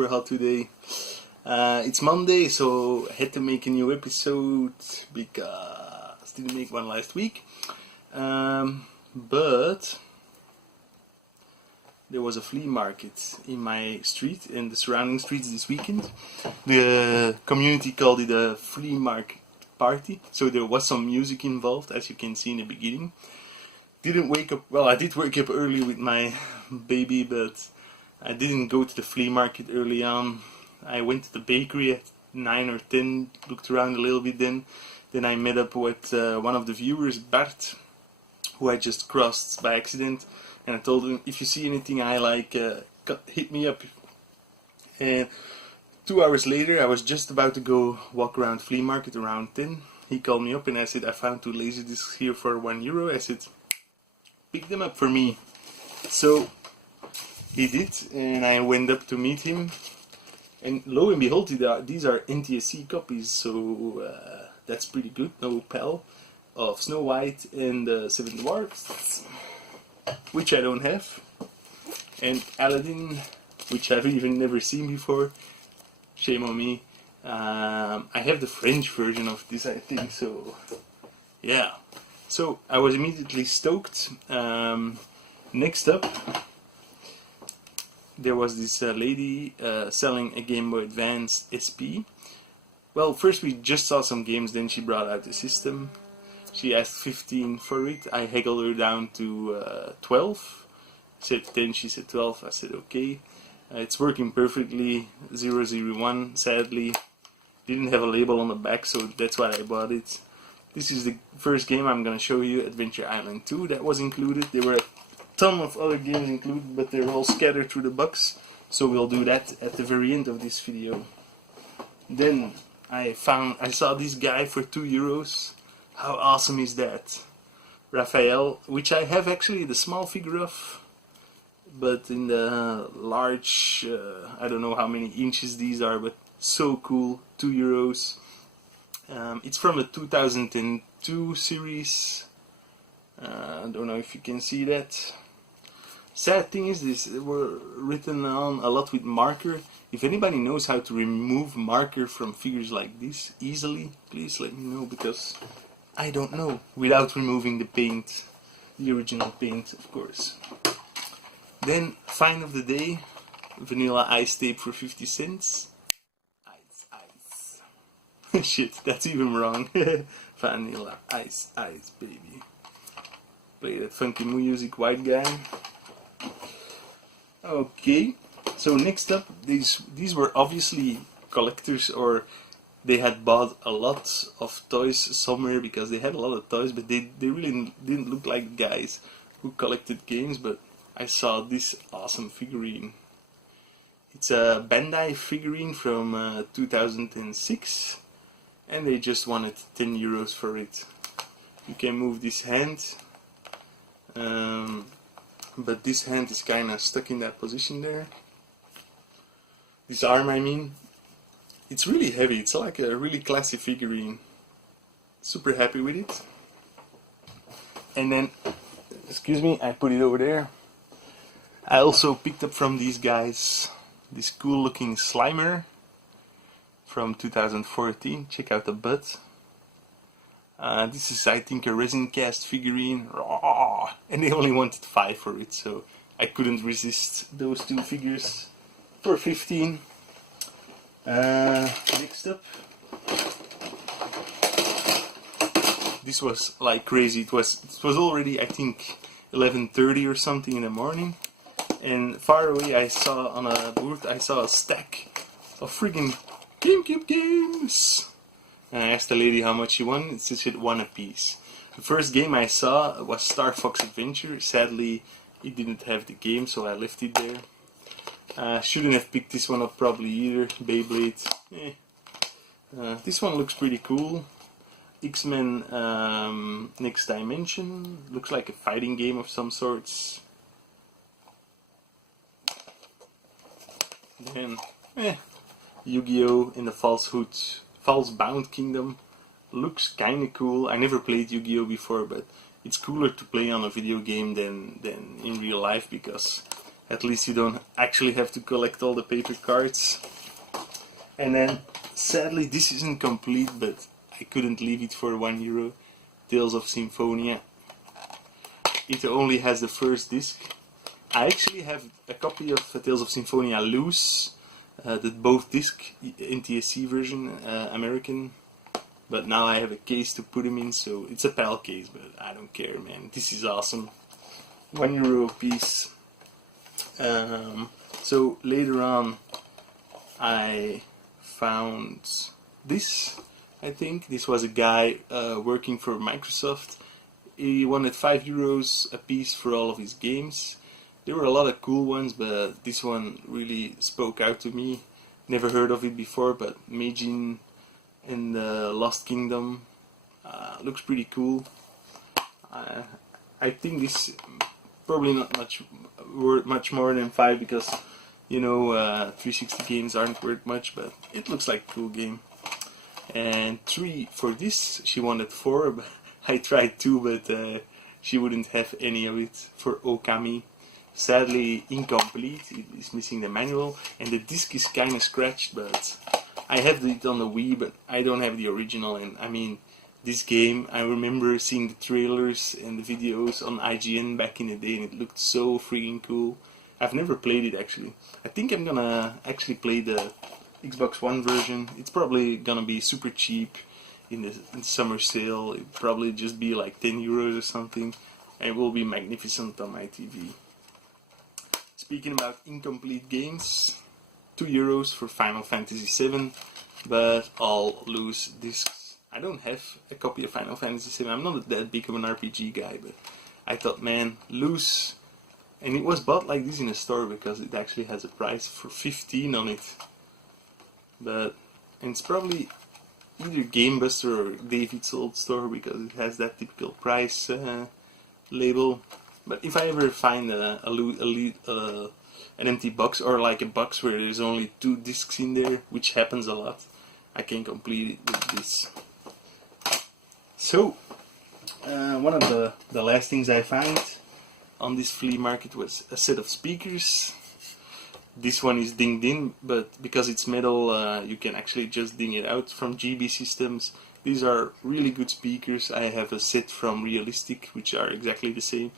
super hot today. It's Monday, so I had to make a new episode because I didn't make one last week. But there was a flea market in my street and the surrounding streets this weekend. The community called it a flea market party, so there was some music involved, as you can see in the beginning. Didn't wake up, well, I did wake up early with my baby, but I didn't go to the flea market early on. I went to the bakery at 9 or 10, looked around a little bit then I met up with one of the viewers, Bart, who I just crossed by accident, and I told him, if you see anything I like, hit me up. And 2 hours later, I was just about to go walk around flea market around 10. He called me up and I said, I found 2 laser discs here for €1. I said, pick them up for me. So he did, and I went up to meet him, and lo and behold, these are NTSC copies, so that's pretty good. No PAL of Snow White and Seven Dwarfs, which I don't have, and Aladdin, which I've even never seen before. Shame on me. I have the French version of this, I think, so yeah. So I was immediately stoked. Next up, there was this lady selling a Game Boy Advance SP. Well, first we just saw some games, then she brought out the system. She asked 15 for it. I haggled her down to 12. Said 10, she said 12. I said okay. It's working perfectly. 001, sadly. Didn't have a label on the back, so that's why I bought it. This is the first game I'm going to show you, Adventure Island 2, that was included. There were a ton of other games included, but they're all scattered through the box, so we'll do that at the very end of this video. Then I saw this guy for €2. How awesome is that? Raphael, which I have actually the small figure of, but in the large, I don't know how many inches these are, but so cool, €2. It's from the 2002 series. I don't know if you can see that. Sad thing is, these were written on a lot with marker. If anybody knows how to remove marker from figures like this easily, please let me know, because I don't know, without removing the paint, the original paint, of course. Then, find of the day, vanilla ice tape for 50 cents. Shit, that's even wrong. Vanilla ice, baby. Play that funky music, white guy. Okay, so next up, these were obviously collectors, or they had bought a lot of toys somewhere, because they had a lot of toys, but they really didn't look like guys who collected games. But I saw this awesome figurine. It's a Bandai figurine from 2006. And they just wanted €10 for it. You can move this hand, but this hand is kinda stuck in that position there. This arm, I mean. It's really heavy, it's like a really classy figurine. Super happy with it. And then, excuse me, I put it over there. I also picked up from these guys this cool looking Slimer from 2014. Check out the butt. This is, I think, a resin cast figurine, and they only wanted 5 for it, so I couldn't resist those 2 figures for 15. Next up, this was like crazy. It was already, I think, 11:30 or something in the morning, and far away I saw on a board, I saw a stack of friggin' GameCube games. And I asked the lady how much she wanted. She said 1 apiece. The first game I saw was Star Fox Adventure. Sadly, it didn't have the game, so I left it there. Shouldn't have picked this one up probably either. Beyblade. This one looks pretty cool. X-Men Next Dimension. Looks like a fighting game of some sorts. Then, Yu-Gi-Oh! In the False Bound Kingdom. Looks kinda cool. I never played Yu-Gi-Oh! Before, but it's cooler to play on a video game than in real life, because At least you don't actually have to collect all the paper cards. And then, sadly, this isn't complete, but I couldn't leave it for €1. Tales of Symphonia. It only has the first disc. I actually have a copy of Tales of Symphonia loose, the both disc NTSC version, American. But now I have a case to put them in, so it's a PAL case, but I don't care, man. This is awesome. €1 a piece. So later on, I found this. I think this was a guy working for Microsoft. He wanted €5 a piece for all of his games. There were a lot of cool ones, but this one really spoke out to me. Never heard of it before, but Meijin and the Lost Kingdom looks pretty cool. I think this probably not worth much more than 5 because, you know, 360 games aren't worth much, but it looks like a cool game. And 3 for this. She wanted 4, but I tried 2, but she wouldn't have any of it for Okami. Sadly incomplete. It is missing the manual, and the disc is kind of scratched, but I have it on the Wii, but I don't have the original. And I mean, this game, I remember seeing the trailers and the videos on IGN back in the day, and it looked so freaking cool. I've never played it actually. I think I'm gonna actually play the Xbox One version. It's probably gonna be super cheap in the summer sale. It'll probably just be like €10 or something, and it will be magnificent on my TV. Speaking about incomplete games, €2 for Final Fantasy VII, but all loose discs. I don't have a copy of Final Fantasy VII. I'm not that big of an RPG guy, but I thought, man, loose. And it was bought like this in a store because it actually has a price for 15 on it. But and it's probably either GameBuster or David's old store because it has that typical price label. But if I ever find an empty box, or like a box where there's only 2 discs in there, which happens a lot, I can complete it with this. So, one of the last things I found on this flea market was a set of speakers. This one is dinged in, but because it's metal, you can actually just ding it out from GB Systems. These are really good speakers. I have a set from Realistic, which are exactly the same,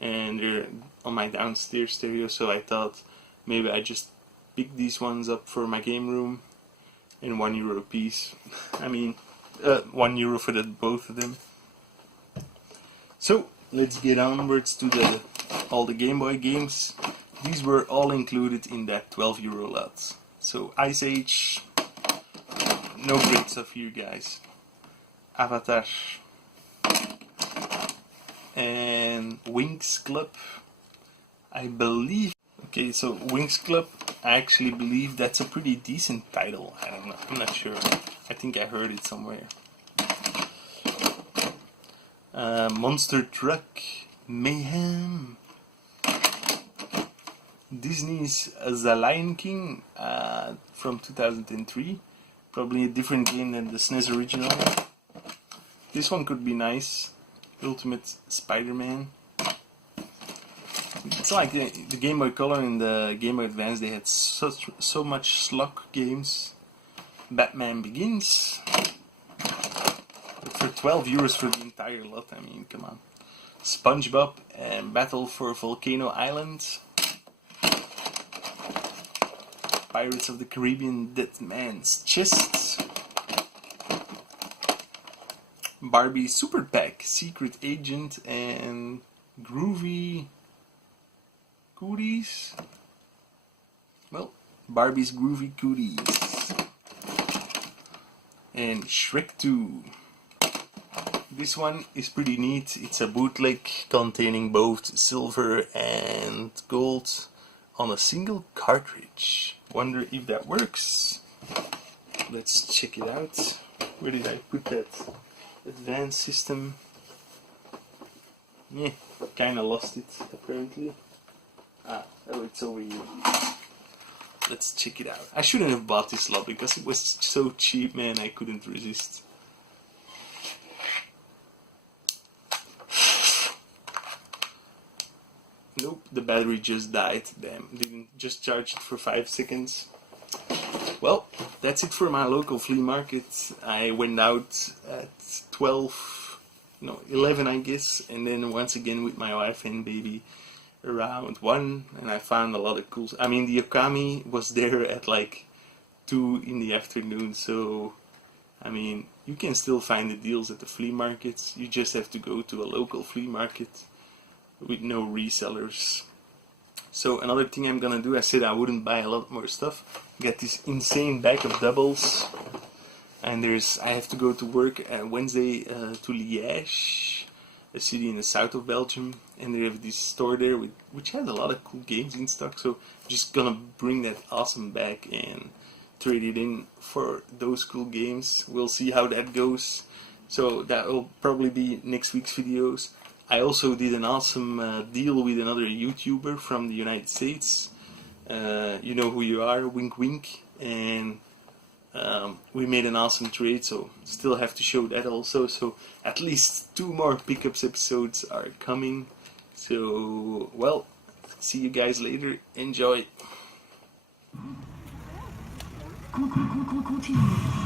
and they're on my downstairs stereo, so I thought maybe I just pick these ones up for my game room, and €1 a piece. I mean, €1 for both of them. So let's get onwards to all the Game Boy games. These were all included in that €12 lot. So Ice Age, no breaks off here, guys. Avatar and Winx Club, I believe. Okay, so Winx Club, I actually believe that's a pretty decent title. I don't know, I'm not sure. I think I heard it somewhere. Monster Truck Mayhem. Disney's The Lion King from 2003. Probably a different game than the SNES original. This one could be nice. Ultimate Spider-Man. It's like the Game Boy Color and the Game Boy Advance, they had so much slug games. Batman Begins. But for €12 for the entire lot, I mean, come on. SpongeBob and Battle for Volcano Island. Pirates of the Caribbean Dead Man's Chest. Barbie Super Pack, Secret Agent, and Groovy Cooties. Well, Barbie's Groovy Cooties. And Shrek 2. This one is pretty neat. It's a bootleg containing both silver and gold on a single cartridge. Wonder if that works. Let's check it out. Where did I put that advanced system? Yeah, kinda lost it apparently. Oh, it's over here. Let's check it out. I shouldn't have bought this lot because it was so cheap, man, I couldn't resist. Nope, the battery just died. Damn, didn't just charge it for 5 seconds. Well, that's it for my local flea market. I went out at 11 I guess, and then once again with my wife and baby around 1, and I found a lot of cool... I mean, the Okami was there at like 2 in the afternoon, so I mean, you can still find the deals at the flea markets. You just have to go to a local flea market with no resellers. So another thing I'm gonna do, I said I wouldn't buy a lot more stuff. Got this insane bag of doubles, and I have to go to work Wednesday to Liège, a city in the south of Belgium, and they have this store there which has a lot of cool games in stock. So I'm just gonna bring that awesome bag and trade it in for those cool games. We'll see how that goes. So that will probably be next week's videos. I also did an awesome deal with another YouTuber from the United States. You know who you are, wink wink. And we made an awesome trade, so still have to show that also. So at least 2 more pickups episodes are coming. So, well, see you guys later. Enjoy. Continue.